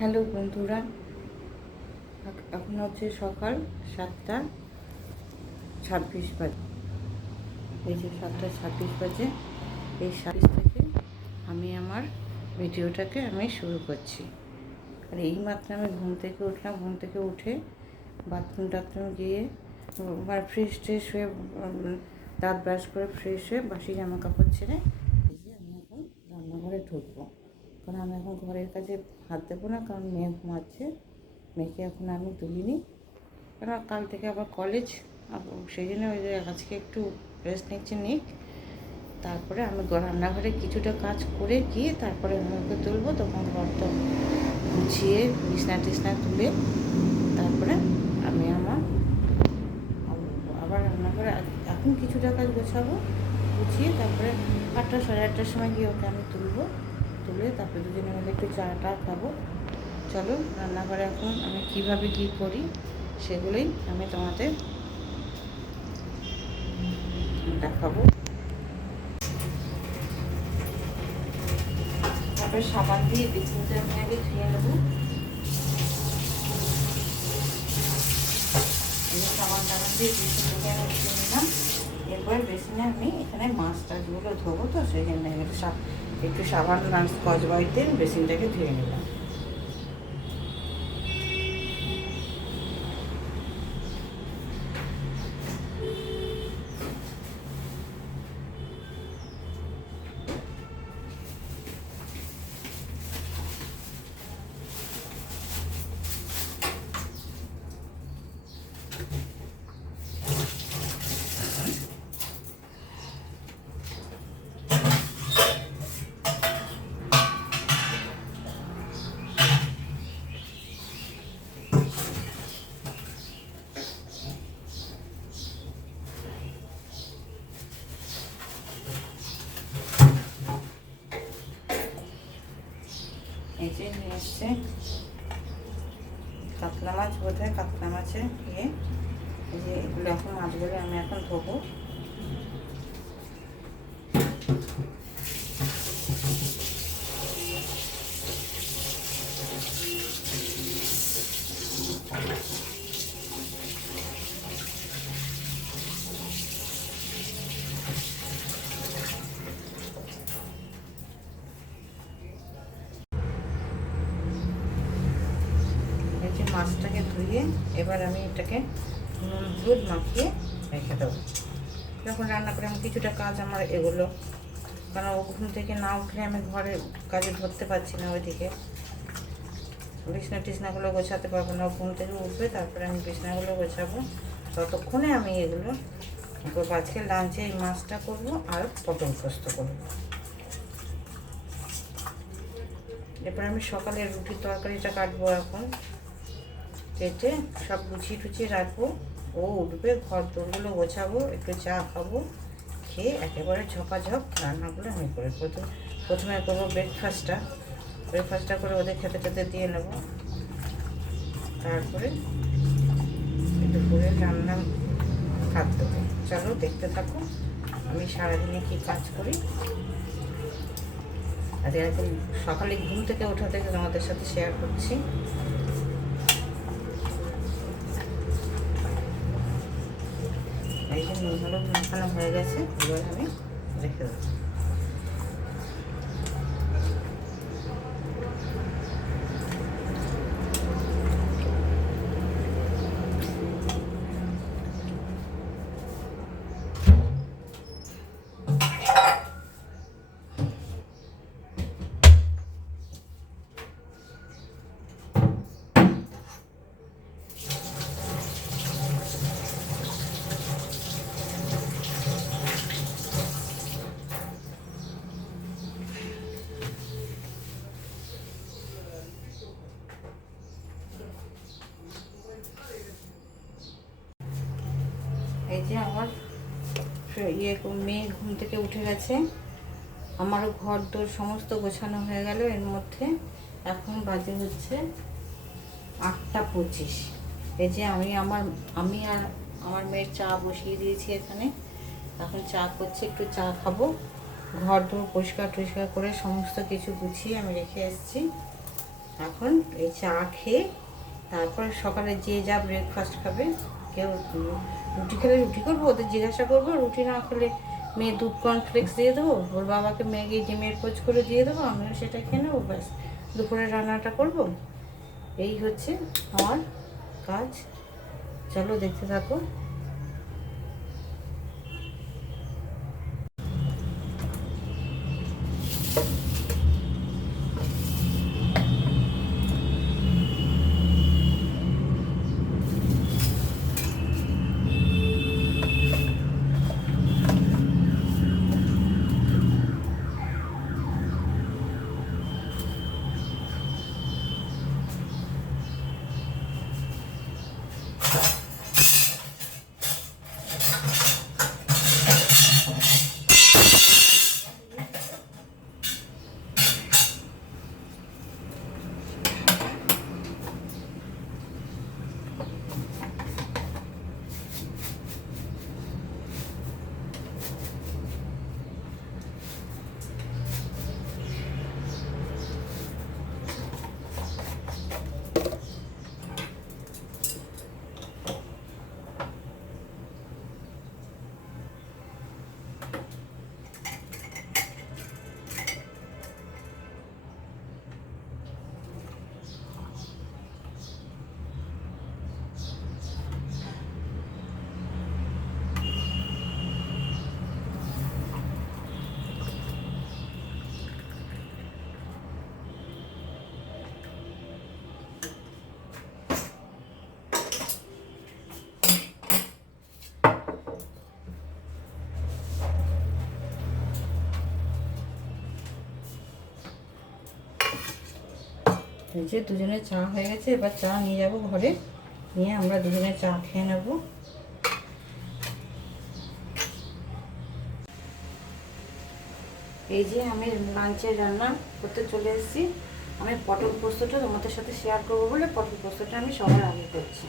Hello বন্ধুরা, এখন হচ্ছে সকাল 7:26 বাজে। এই যে 7:26 বাজে, এই 7:26 থেকে আমি আমার ভিডিওটাকে শুরু করছি। আর এইমাত্র আমি ঘুম থেকে উঠলাম। ঘুম থেকে উঠে বাথরুম গিয়ে ফ্রেশ ট্রেশ হয়ে দাঁত ব্রাশ করে ফ্রেশ হয়ে বাসি জামা কাপড় ছেড়ে এই যে আমি এখন রান্নাঘরে ঢুকবো। কারণ আমি এখন ঘরের কাজে হাত দেবো না, কারণ মেয়ে ঘুমাচ্ছে। মেয়েকে এখন আমি তুলিনি, কারণ কাল থেকে আবার কলেজ, সেই জন্য ওই যে আজকে একটু রেস্ট নিক। তারপরে আমি রান্নাঘরে কিছুটা কাজ করে গিয়ে তারপরে আমি ওকে তুলবো। তখন ঘরটা গুছিয়ে বিছনা টিছনা তুলে তারপরে আমি আবার রান্নাঘরে এখন কিছুটা কাজ গোছাবো, গুছিয়ে তারপরে 8টা সাড়ে 8টার সময় গিয়ে ওকে আমি তুলে তারপরে দুজনে মিলে একটু চা খাবো। চলো রান্নাঘরে এখন আমি কীভাবে কী করি সেগুলোই আমি তোমাদের দেখাবো। তারপরে সাবান দিয়ে বেসিনটা আমি আগে ধুয়ে নেবো। সাবান দিয়ে বেসিনটাকে আমি ধুয়ে নিলাম। এরপরে বেসিনে আমি এখানে মাছ টাছগুলো ধোবো, তো সেই জন্য একটু সাবান স্কচ ব্রাইট দিয়ে বেসিনটাকে ধুয়ে নিলাম। এই যে নিয়ে এসছে কাতলা মাছ, বোধহয় কাতলা মাছের এই যে এগুলো এখন মাছগুলো আমি এখন ধোবো। মাছটাকে ধুয়ে এবার আমি এটাকে নুন হলুদ মাখিয়ে রেখে দেবো। যখন রান্না করে আমি কিছুটা কাজ আমার এগুলো, কারণ ও ঘুম থেকে না উঠলে আমি ঘরের কাজে ধরতে পারছি না। ওইদিকে বিছনাগুলো গোছাতে পারবো না। ঘুম থেকে উঠবে তারপরে আমি বিছনাগুলো গোছাবো। ততক্ষণে আমি এগুলো করবো। আজকে লাঞ্চে এই মাছটা করবো আর পটল পোস্ত করবো। এরপরে আমি সকালে রুটির তরকারিটা কাটবো। এখন কেটে সব গুছিয়ে রাখবো। ও উঠবে, ঘর দোরগুলো গোছাবো, একটু চা খাবো, খেয়ে একেবারে ঝপাঝপ রান্নাগুলো আমি করে প্রথমে করবো ব্রেকফাস্টটা করে ওদের খেতে দিয়ে নেবো। তারপরে দুপুরে রান্না ভাত দেবো। চলো দেখতে থাকো আমি সারাদিনে কী কাজ করি। আর এরকম সকালে ঘুম থেকে ওঠা থেকে তোমাদের সাথে শেয়ার করছি। এই যে নুন হলুদ মাখানো হয়ে গেছে, এবার আমি রেখে দেবো। এই যে আমার মেয়ে ঘুম থেকে উঠে গেছে, আমারও ঘর দোর সমস্ত গোছানো হয়ে গেল। এর মধ্যে এখন বাজে হচ্ছে 8:25। এই যে আমি আর আমার মেয়ের চা বসিয়ে দিয়েছি এখানে। এখন চা করছি, একটু চা খাবো। ঘর দোর পরিষ্কার করে সমস্ত কিছু গুছিয়ে আমি রেখে এসেছি। এখন এই চা খেয়ে তারপরে সকালে যে যা ব্রেকফাস্ট খাবে, কেউ রুটি খেলে রুটি করবো, ওদের জিজ্ঞাসা করবো, রুটি না খেলে মেয়ে দুধ কর্নফ্লেক্স দিয়ে দেবো, ওর বাবাকে ম্যাগি ডিমের পোচ করে দিয়ে দেবো, আমিও সেটা খেয়ে নেবো, ব্যাস দুপুরে রান্নাটা করবো। এই হচ্ছে আমার কাজ। চলো দেখতে থাকো। এই যে দুজনের চা হয়ে গেছে, এবার চা নিয়ে যাব ঘরে, নিয়ে আমরা দুজনে চা খেয়ে নেব। এই যে আমি লাঞ্চের রান্না করতে চলে এসেছি। আমি পটল পোস্তটা তোমাদের সাথে শেয়ার করবো বলে পটল পোস্তটা আমি সবার আগে করছি।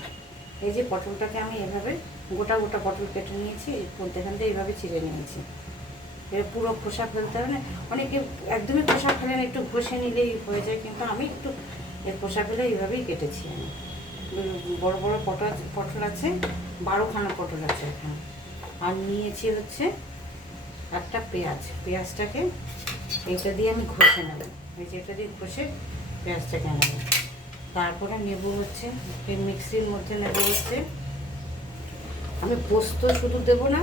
এই যে পটলটাকে আমি এভাবে গোটা গোটা পটল কেটে নিয়েছি, এখান থেকে এইভাবে চিড়ে নিয়েছি। এবার পুরো খোসা ফেলতে হবে না, অনেকে একদমই খোসা ফেলে না, একটু ঘষে নিলেই হয়ে যায়, কিন্তু আমি একটু খোসা ফেলে এইভাবেই কেটেছি। আমি বড় বড় পটল আছে, 12খানা পটল আছে এখানে। আর নিয়েছি হচ্ছে একটা পেঁয়াজটাকে এইটা দিয়ে আমি ঘষে নেব, এই যে এটা দিয়ে ঘষে পেঁয়াজটাকে নেব। তারপরে নেব হচ্ছে এই মিক্সির মধ্যে নেব হচ্ছে, আমি পোস্ত শুধু দেবো না,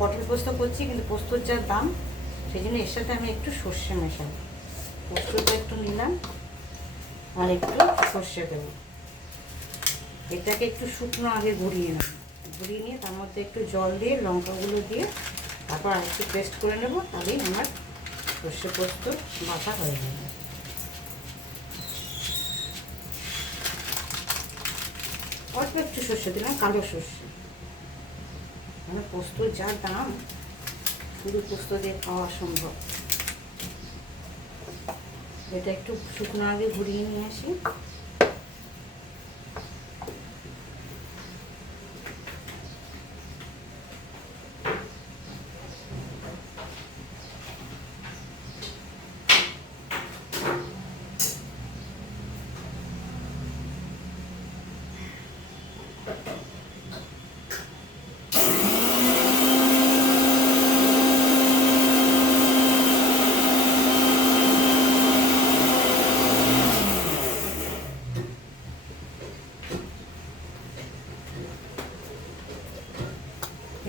পটল পোস্ত করছি, কিন্তু পোস্তর যা দাম সেই জন্য এর সাথে আমি একটু সর্ষে মেশাবো। পোস্তটা একটু নিলাম আর একটু সর্ষে দেবো। এটাকে একটু শুকনো আগে গুঁড়িয়ে নেব, গুঁড়িয়ে নিয়ে তার মধ্যে একটু জল দিয়ে লঙ্কাগুলো দিয়ে তারপর আর একটু পেস্ট করে নেব, তাহলেই আমার সর্ষে পোস্ত বাটা হয়ে যাবে। অল্প একটু সর্ষে দিলাম, কালো সর্ষে, মানে পোস্তর যা দাম শুধু পোস্ত দিয়ে খাওয়া সম্ভব। এটা একটু শুকনো আগে ঘুরিয়ে নিয়ে আসি।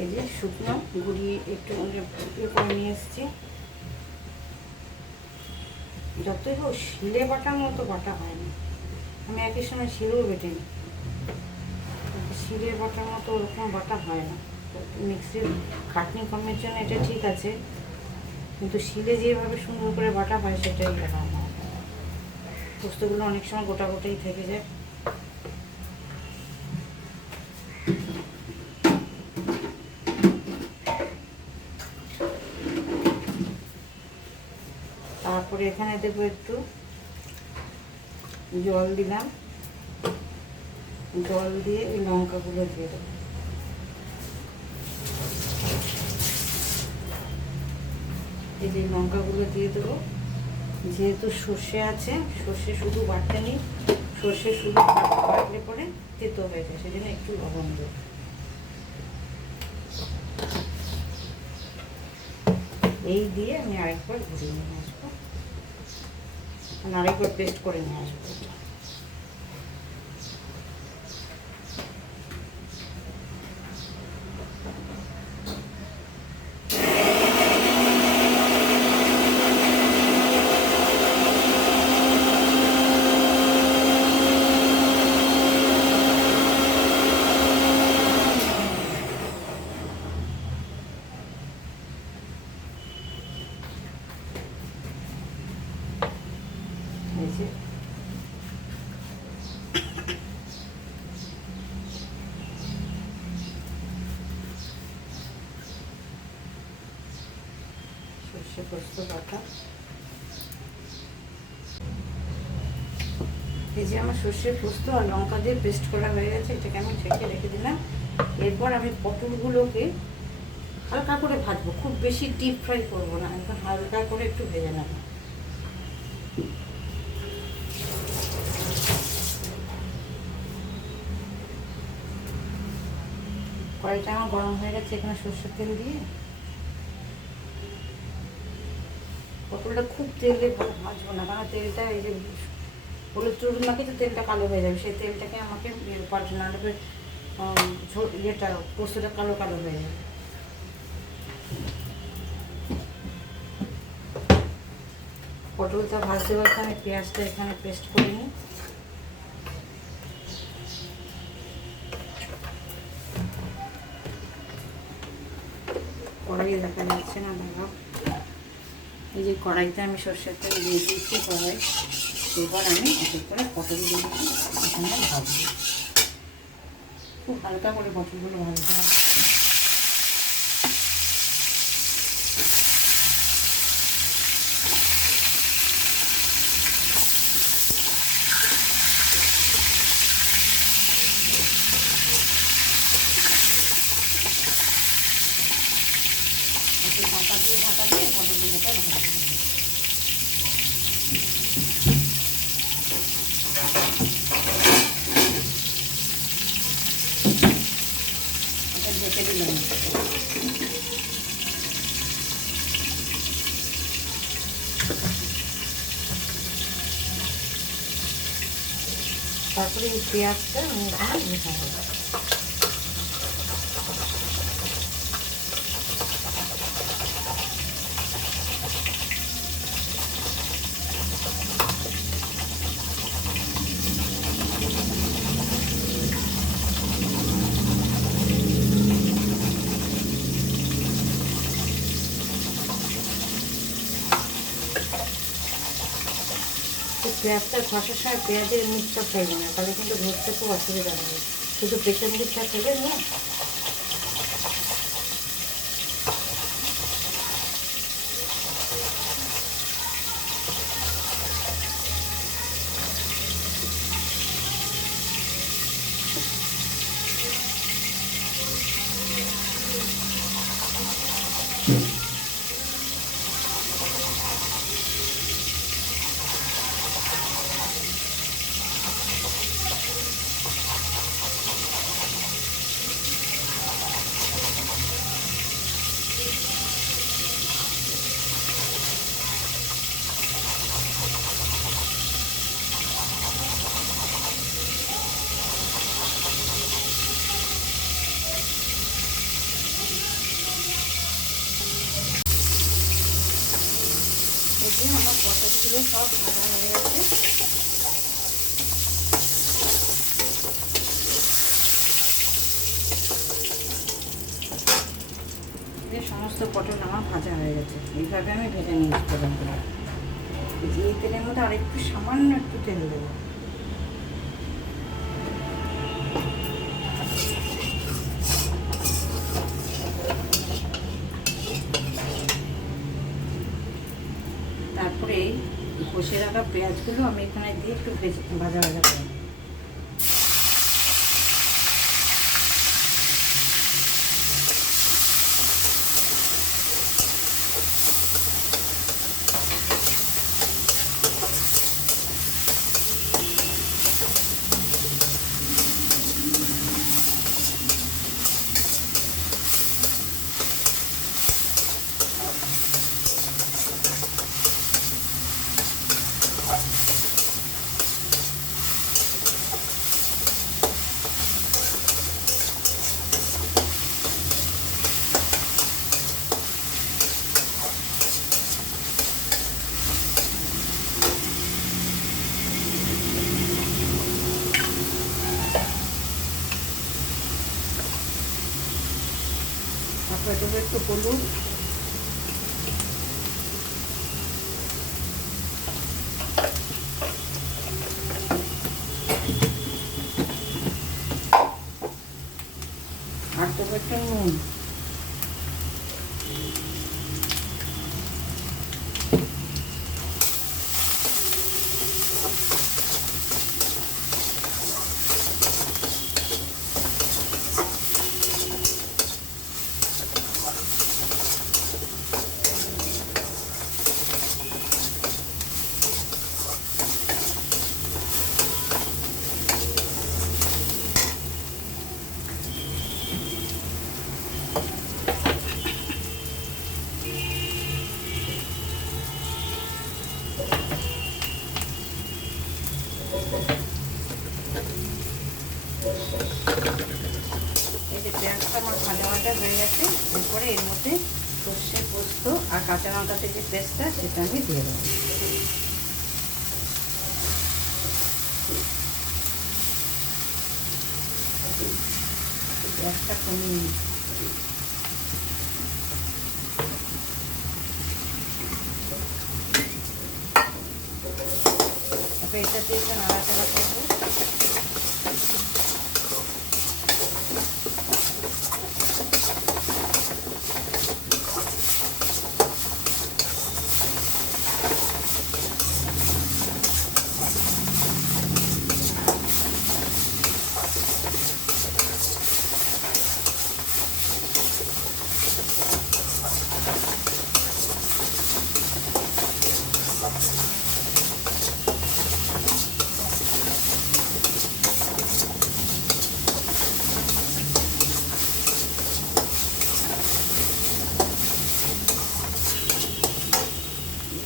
এই যে শুকনো গুঁড়িয়ে একটু করে নিয়ে এসেছি। যতই হোক শিলে বাটার মতো বাটা হয় না, আমি একই সময় শিলেও বেটে নিই, শিলের বাটার মতো ওরকম বাটা হয় না। মিক্সির খাটনি কমের জন্য এটা ঠিক আছে, কিন্তু শিলে যেভাবে সুন্দর করে বাটা হয় সেটাই হয় না। পোস্তগুলো অনেক সময় গোটা গোটাই থেকে যায়। তারপরে এখানে দেবো একটু জল দিলাম, জল দিয়ে এই লঙ্কাগুলো দিয়ে দেবো। এই যে লঙ্কাগুলো দিয়ে দেবো, যেহেতু সর্ষে আছে, সর্ষে শুধু বাটতে নেই, সর্ষে শুধু বাটলে পরে তেতো হয়ে যায়, সেজন্য একটু লবণ দেব। এই দিয়ে আমি আরেকবার ঘুরিয়ে নিয়ে আসবো, আরেকবার পেস্ট করে নিয়ে আসবো। সর্ষে পোস্ত বাটা, এই যে আমার সর্ষে পোস্ত আর লঙ্কা দিয়ে পেস্ট করা হয়ে গেছে, এটাকে আমি ঢেকে রেখে দিলাম। এরপর আমি পটলগুলোকে হালকা করে ভাজবো, খুব বেশি ডিপ ফ্রাই করবো না, একদম হালকা করে একটু ভেজে নেব। কড়াইটা আমার গরম হয়ে গেছে, এখানে সর্ষের তেল দিয়ে পটলটা খুব তেলে ভাজবো না, কারণ তেলটা এই যে হলুদ চুরুন মাখি তো তেলটা কালো হয়ে যাবে, সেই তেলটাকে আমাকে পাল্টে না হলে ইয়েটা পোস্তটা কালো কালো হয়ে যাবে। পটলটা ভাজতে ভাজতে আমি পেঁয়াজটা এখানে পেস্ট করে নিই। কড়াইয়ে দেখা যাচ্ছে না দেখো, এই যে কড়াইতে আমি সর্ষের তেল দিয়ে দিয়েছি কড়াই। এবার আমি এক এক করে পটলগুলো এখানে ভাজবো, খুব হালকা করে পটলগুলো ভাজতে হবে। ঢাকা দিয়ে পটলগুলোকে ভাজতে হবে। ঢেকে দিলাম। তারপরে এই পেঁয়াজটা আমি এখানে মেশাবো। পেঁয়াজটা ঘষার সময় পেঁয়াজের মুখটা ফেলবে না, তাহলে কিন্তু ঘষতে খুব অসুবিধা হবে, শুধু পেছন দিকটা ফেলে নিয়ে আমার পটলগুলো সব ভাজা হয়ে গেছে। সমস্ত পটল আমার ভাজা হয়ে গেছে, এইভাবে আমি ভেজে নিয়েছি পটলগুলো। এই তেলের মধ্যে আর একটু সামান্য একটু তেল দেবো। তারপরে কষে রাখা পেঁয়াজগুলো আমি এখানে দিয়ে একটু ভাজা ভাজা করব। তারপরে দেবো একটু হলুদ, আর দেবো একটু নুন। এই যে পেঁয়াজটা আমার ভাজা ভাজা হয়ে গেছে, এরপরে এর মধ্যে সর্ষে পোস্ত আর কাঁচা লঙ্কাতে যে পেস্টটা সেটা আমি দিয়ে দেবো। গ্যাসটা কমিয়ে নিই। তারপরে এটা দিয়ে একটু নাড়াচাড়া করবো।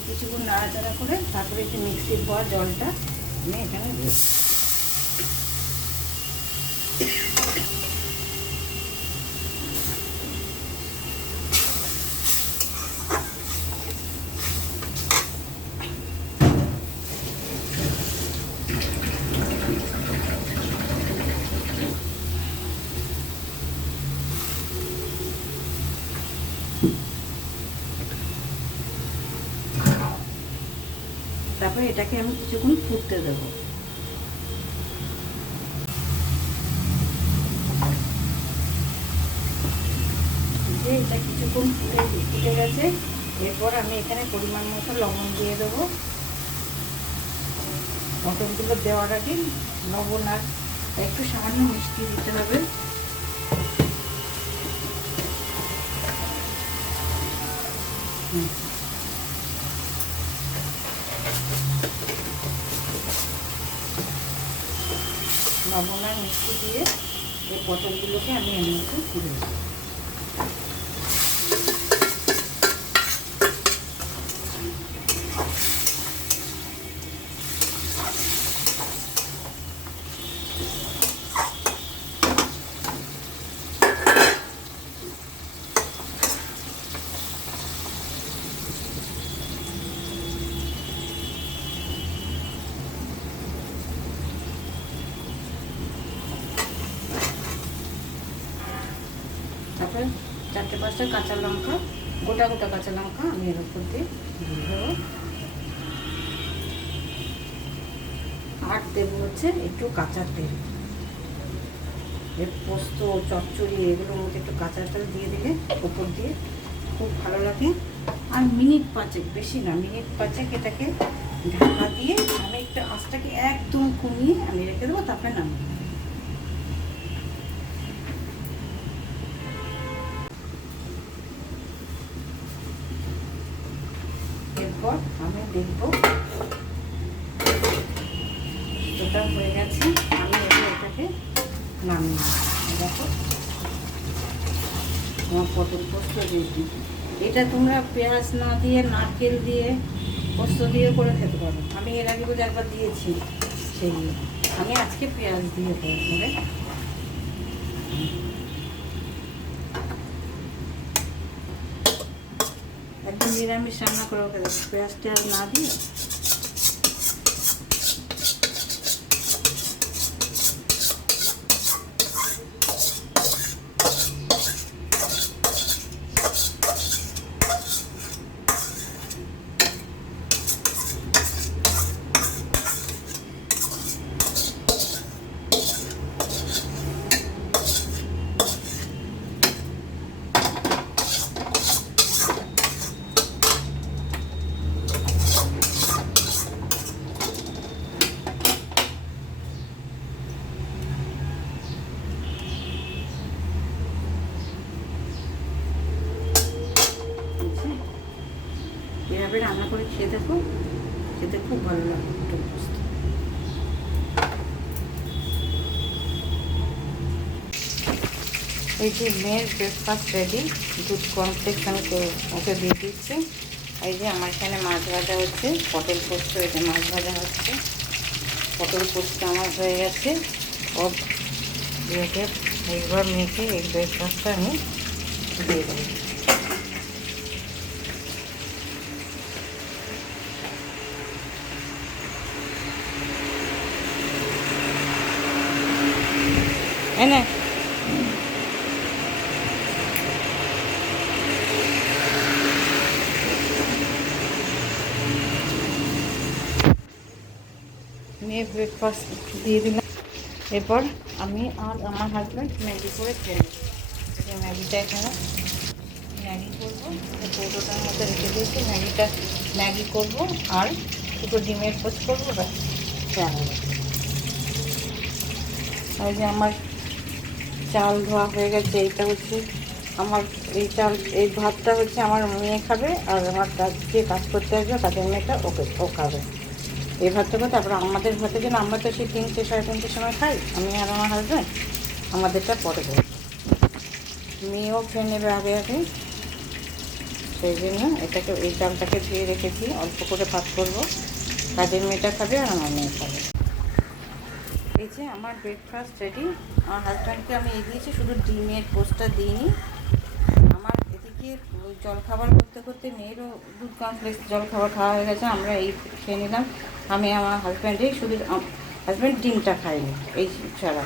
কিছুক্ষণ নাড়াচাড়া করে তারপরে একটু মিক্সির হওয়া জলটা আমি এখানে দিই। তারপরে এটাকে আমি কিছুক্ষণ ফুটতে দেবো। এটা কিছুক্ষণ ফুটে গেছে, এরপর আমি এখানে পরিমাণ মতো লবণ দিয়ে দেবো। মটনগুলো দেওয়ার আগে লবণ আর একটু সামান্য মিষ্টি দিতে হবে। লবণ আর মিষ্টি দিয়ে এই পটলগুলোকে আমি এর মধ্যে তুলে দেবো। তারপরে 4-5টা কাঁচা লঙ্কা, গোটা গোটা কাঁচা লঙ্কা আমি এর উপর দিয়ে দেবো। আর দেবো হচ্ছে একটু কাঁচা তেল। এর পোস্ত চচ্চড়ি এগুলোর মধ্যে একটু কাঁচা তেল দিয়ে দিলে উপর দিয়ে খুব ভালো লাগে। আর মিনিট 5, বেশি না, মিনিট 5 এটাকে ঢাকা দিয়ে আমি একটু আঁচটাকে একদম কমিয়ে আমি রেখে দেবো। তারপরে নামিয়ে এরপর আমি দেখবো পোস্তটা হয়ে গেছে। আমি এটাকে নামিয়ে দেখো আমার পটল পোস্ত রেডি। এটা তোমরা পেঁয়াজ না দিয়ে নারকেল দিয়ে পোস্ত দিয়ে করে খেতে পারো। আমি এর আগে বোধহয় একবার দিয়েছি, সেই আমি আজকে পেঁয়াজ দিয়ে করে একদম নিরামিষ রান্না করে পেঁয়াজ টেয়াজ না দিয়ে। এইভাবে রান্না করে খেয়ে দেখো, খেতে খুব ভালো লাগে পটল পোস্ত। এই যে মেয়ের ব্রেকফাস্ট রেডি, দুধ কমপ্লেক্স আমি ওকে দিয়ে দিচ্ছি। এই যে আমার এখানে মাছ ভাজা হচ্ছে, পটল পোস্ত, এটা মাছ ভাজা হচ্ছে, পটল পোস্ত আমার হয়ে গেছে। ও মেয়েকে এইবার মেয়েকে এই ব্রেকফাস্টটা আমি দিয়ে দেবো। এনে মেয়ে ব্রেকফাস্ট দিয়ে দিলাম। এরপর আমি আর আমার হাজব্যান্ড ম্যাগি করে খেয়ে নেব। যে ম্যাগিটা এখানে ম্যাগি করবো, কৌটোটার মধ্যে রেখে দিয়েছি। ম্যাগি করবো আর দুটো ডিমের পোস্ট করবো, ব্যাস খেয়ে নেব। আর যে আমার চাল ধোয়া হয়ে গেছে। এইটা হচ্ছে আমার এই চাল, এই ভাতটা হচ্ছে আমার মেয়ে খাবে, আর আমার যে কাজ করতে আসবে কাজের মেয়েটা ও খাবে। এই ভাতটা করে তারপরে আমাদের ভাতের জন্য আমরা তো সেই 3টে সাড়ে 3টের সময় খাই, আমি আর আমার হাজব্যান্ড। আমাদেরটা পরে দেবো, মেয়েও খেয়ে নেবে আগে আগে। সেই জন্য এটাকে, এই চালটাকে ধুয়ে রেখেছি, অল্প করে ভাত করবো, কাজের মেয়েটা খাবে আর আমার মেয়ে খাবে। এই যে আমার ব্রেকফাস্ট রেডি। আমার হাজব্যান্ডকে আমি এই দিয়েছি, শুধু ডিমের পোস্টটা দিইনি। আমার এদিকে জলখাবার করতে করতে মেয়েরও দুধ কমপ্লেক্স জলখাবার খাওয়া হয়ে গেছে, আমরা এই খেয়ে নিলাম। আমি আমার হাজব্যান্ডেই শুধু, হাজব্যান্ড ডিমটা খাইনি এই ছাড়া।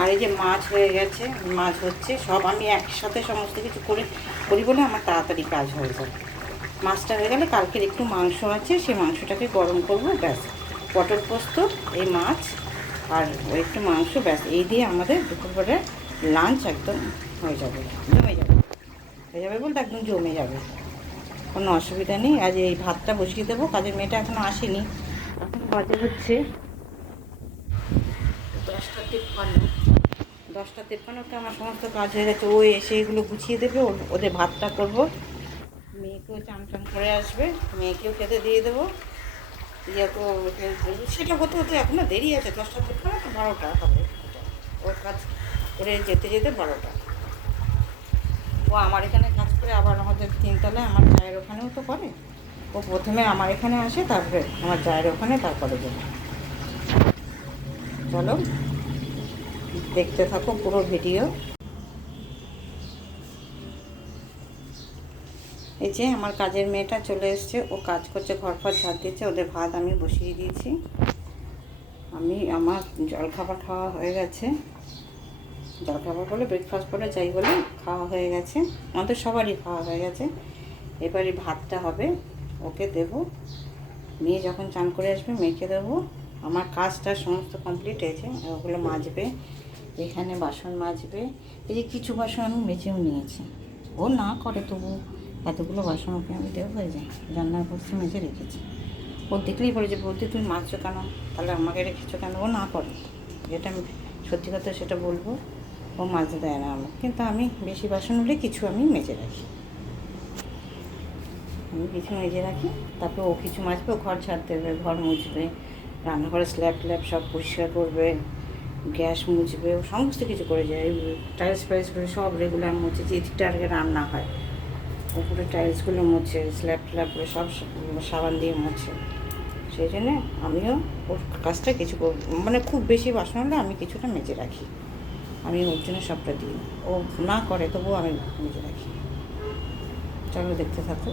আর এই যে মাছ হয়ে গেছে, মাছ হচ্ছে, সব আমি একসাথে সমস্ত কিছু করি বলে আমার তাড়াতাড়ি কাজ হয়ে যায়। মাছটা হয়ে গেলে কালকের একটু মাংস আছে, সেই মাংসটাকে গরম করবো, ব্যাস। পটল পোস্ত, এই মাছ আর ওই একটু মাংস, ব্যাস। এই দিয়ে আমাদের দুপুরবেলা লাঞ্চ একদম হয়ে যাবে, জমে যাবে বলতে একদম জমে যাবে, কোনো অসুবিধা নেই। আজ এই ভাতটা বসিয়ে দেবো, কাজের মেয়েটা এখনও আসেনি। এখন বাজে হচ্ছে 10টা 53। আমার সমস্ত কাজ হয়ে গেছে। ও এসে এগুলো গুছিয়ে দেবে, ওদের ভাতটা করবো। মেয়েকেও চান করে আসবে, মেয়েকেও খেতে দিয়ে দেবো। দিয়ে তো সেটা হতে হতে এখনও দেরি আছে, 10টা 53 তো 12টা হবে। ওর কাজ করে যেতে যেতে 12টা। ও আমার এখানে কাজ করে আবার আমাদের 3তলায় আমার চায়ের ওখানেও তো করে। ও প্রথমে আমার এখানে আসে, তারপরে আমার চায়ের ওখানে, তারপরে যাবে। চলো দেখতে থাকো পুরো ভিডিও। এই যে আমার কাজের মেয়েটা চলে এসছে, ও কাজ করছে, ঘর ফর ঝাড় দিচ্ছে। ওদের ভাত আমি বসিয়ে দিয়েছি। আমার জলখাবার খাওয়া হয়ে গেছে। জলখাবার বলে ব্রেকফাস্ট বলে যাই বলে খাওয়া হয়ে গেছে, আমাদের সবারই খাওয়া হয়ে গেছে। এবারে ভাতটা হবে, ওকে দেব। মেয়ে যখন চান করে আসবে মেয়েকে দেবো। আমার কাজটা সমস্ত কমপ্লিট হয়েছে। ওগুলো মাজবে, এখানে বাসন মাজবে। এই যে কিছু বাসন আমি মেজেও নিয়েছি, ও না করে তবু এতগুলো বাসন ওকে আমি দেবো। হয়ে যায়, রান্নার বস্তু মেজে রেখেছি। ও দেখলেই বলে যে বলতে তুমি মাজছো কেন, তাহলে আমাকে রেখেছো কেন। ও না করে, যেটা আমি সত্যি কথা সেটা বলবো, ও মাজতে দেয় না আমার। কিন্তু আমি বেশি বাসন হলে কিছু আমি মেজে রাখি, তারপর ও কিছু মাজবে, ও ঘর ঝাড় দেবে, ঘর মুছবে, রান্নাঘরে স্ল্যাব ট্ল্যাব সব পরিষ্কার করবে, গ্যাস মুছবে, ও সমস্ত কিছু করে যায়। টাইলস ফাইলসগুলো সব রেগুলার মুছে, যেদিকটা আগে রান্না হয় ওপরে টাইলসগুলো মুছে, স্ল্যাব ট্ল্যাবগুলো সব সাবান দিয়ে মুছে। সেই জন্যে আমিও ওর কাজটা কিছু মানে খুব বেশি বাসন হলে আমি কিছুটা মেজে রাখি, আমি ওর জন্য সবটা দিই। ও না করে তবুও আমি মেজে রাখি। চলো দেখতে থাকো।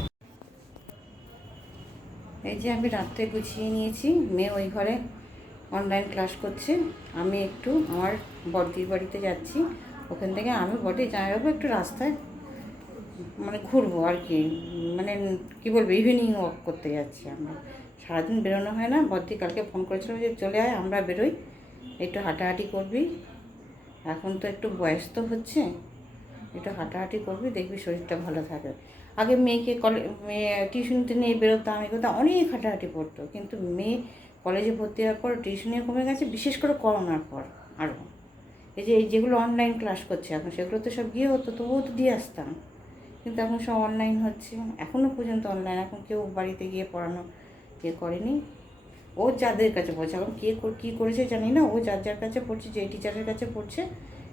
এই যে আমি রাত্রে গুছিয়ে নিয়েছি, মেয়ে ওই ঘরে অনলাইন ক্লাস করছে, আমি একটু আমার বড়দির বাড়িতে যাচ্ছি। ওখান থেকে আমি বড়দি যাবো একটু রাস্তায়, মানে ঘুরবো আর কি, মানে কী বলবো, ইভিনিং ওয়াক করতে যাচ্ছি আমরা। সারাদিন বেরোনো হয় না। বড়দি কালকে ফোন করেছিল যে চলে আয়, আমরা বেরোই, একটু হাঁটাহাঁটি করবি, এখন তো একটু বয়স তো হচ্ছে, একটু হাঁটাহাঁটি করবি, দেখবি শরীরটা ভালো থাকে। আগে মেয়েকে মেয়ে টিউশনিতে নিয়ে বেরোতাম, এগোতাম, অনেক হাঁটাহাঁটি পড়তো। কিন্তু মেয়ে কলেজে ভর্তি হওয়ার পর টিউশনিও কমে গেছে, বিশেষ করে করোনার পর আরও। এই যে যেগুলো অনলাইন ক্লাস করছে এখন, সেগুলো তো সব গিয়ে হতো, তবুও তো দিয়ে আসতাম। কিন্তু এখন সব অনলাইন হচ্ছে, এখনও পর্যন্ত অনলাইন, এখন কেউ বাড়িতে গিয়ে পড়ানো করেনি। ও যাদের কাছে পড়ছে, এখন কী করেছে জানি না, ও যার কাছে পড়ছে, যে টিচারের কাছে পড়ছে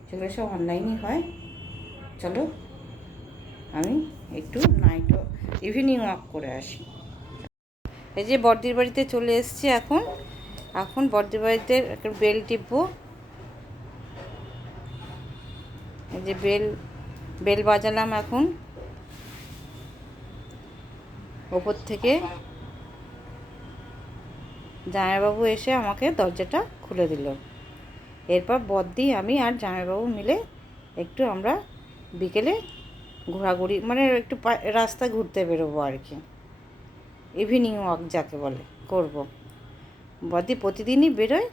সেগুলো সব অনলাইনই হয়। চলো আমি একটু ইভিনিং ওয়াক করে আসি। এই যে বড়দির বাড়িতে চলে এসেছি, এখন বড়দির বাড়িতে একটা বেল টিপবো। এই যে বেল বাজালাম, এখন ওপর থেকে জামাইবাবু এসে আমাকে দরজাটা খুলে দিল। এরপর বড়দি, আমি আর জামাইবাবু মিলে একটু আমরা বিকেলে ঘোরাঘুরি, মানে একটু রাস্তা ঘুরতে বেরোবো আর কি, ইভিনিং ওয়াক যাকে বলে করব। বড়দি প্রতিদিনই বেরোয়,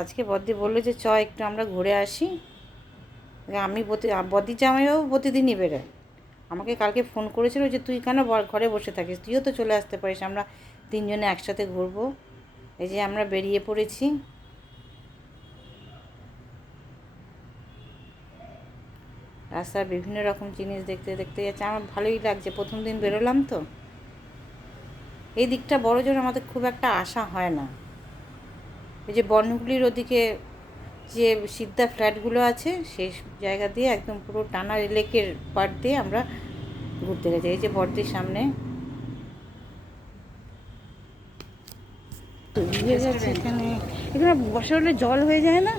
আজকে বড়দি বললো যে একটু আমরা ঘুরে আসি। আমি বড়দির জামাইবাবু প্রতিদিনই বেরোয়। আমাকে কালকে ফোন করেছিল যে তুই কেন ঘরে বসে থাকিস, তুইও তো চলে আসতে পারিস, আমরা তিনজনে একসাথে ঘুরবো। এই যে আমরা বেরিয়ে পড়েছি। রাস্তার বিভিন্ন রকম জিনিস দেখতে দেখতে যাচ্ছে, আমার ভালোই লাগছে, প্রথম দিন বেরোলাম তো। এই দিকটা বড় জোর আমাদের খুব একটা আসা হয় না। এই যে বনহুগলির ওদিকে যে সিদ্ধা ফ্ল্যাটগুলো আছে, সেই জায়গা দিয়ে একদম পুরো টানা লেকের পাড় দিয়ে আমরা ঘুরতে গেছি। এই যে বড়দির সামনে তৈরি হয়ে গেছে এখানে। এখানে বর্ষা হলে জল হয়ে যায় না?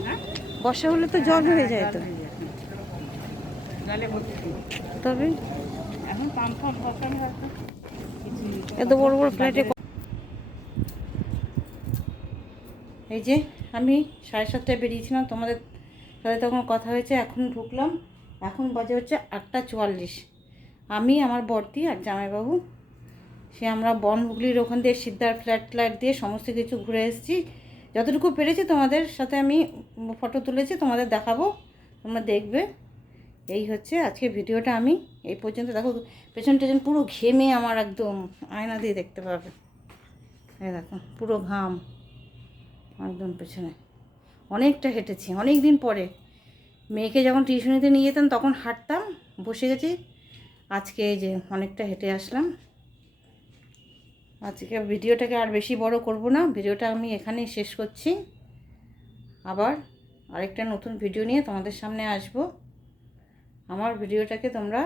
বর্ষা হলে তো জল হয়ে যায় তো। তবে এত বড় বড় ফ্ল্যাটে। এই যে আমি 7:30টায় বেরিয়েছিলাম, তোমাদের সাথে তখন কথা হয়েছে, এখন ঢুকলাম, এখন বাজে হচ্ছে 8:44। আমি, আমার বড়দি আর জামাইবাবু, আমরা বনহুগলির ওখান দিয়ে সিদ্ধার ফ্ল্যাট দিয়ে সমস্ত কিছু ঘুরে এসেছি। যতটুকু পেরেছি তোমাদের সাথে আমি ফটো তুলেছি, তোমাদের দেখাবো, তোমরা দেখবে। এই হচ্ছে আজকে ভিডিওটা। আমি এই পর্যন্ত, দেখো পেছন পুরো ঘেমে আমার একদম আয়না দিয়ে দেখতে পাবে। এই দেখো পুরো ঘাম একদম পেছনে। অনেকটা হেঁটেছি, অনেক দিন পরে। মেয়েকে যখন টিউশনিতে নিয়ে যেতাম তখন হাঁটতাম, বসে গেছি। আজকে এই যে অনেকটা হেঁটে আসলাম। আজকে ভিডিওটাকে আর বেশি বড় করব না, ভিডিওটা আমি এখানেই শেষ করছি। আবার আরেকটা নতুন ভিডিও নিয়ে তোমাদের সামনে আসব। আমার ভিডিওটাকে তোমরা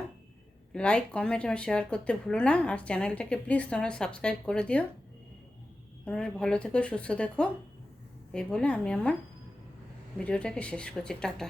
লাইক, কমেন্ট এবং শেয়ার করতে ভুলো না, আর চ্যানেলটাকে প্লিজ তোমরা সাবস্ক্রাইব করে দিও। তোমরা ভালো থেকো, সুস্থ থেকো, এই বলে আমি আমার ভিডিওটাকে শেষ করছি। টাটা।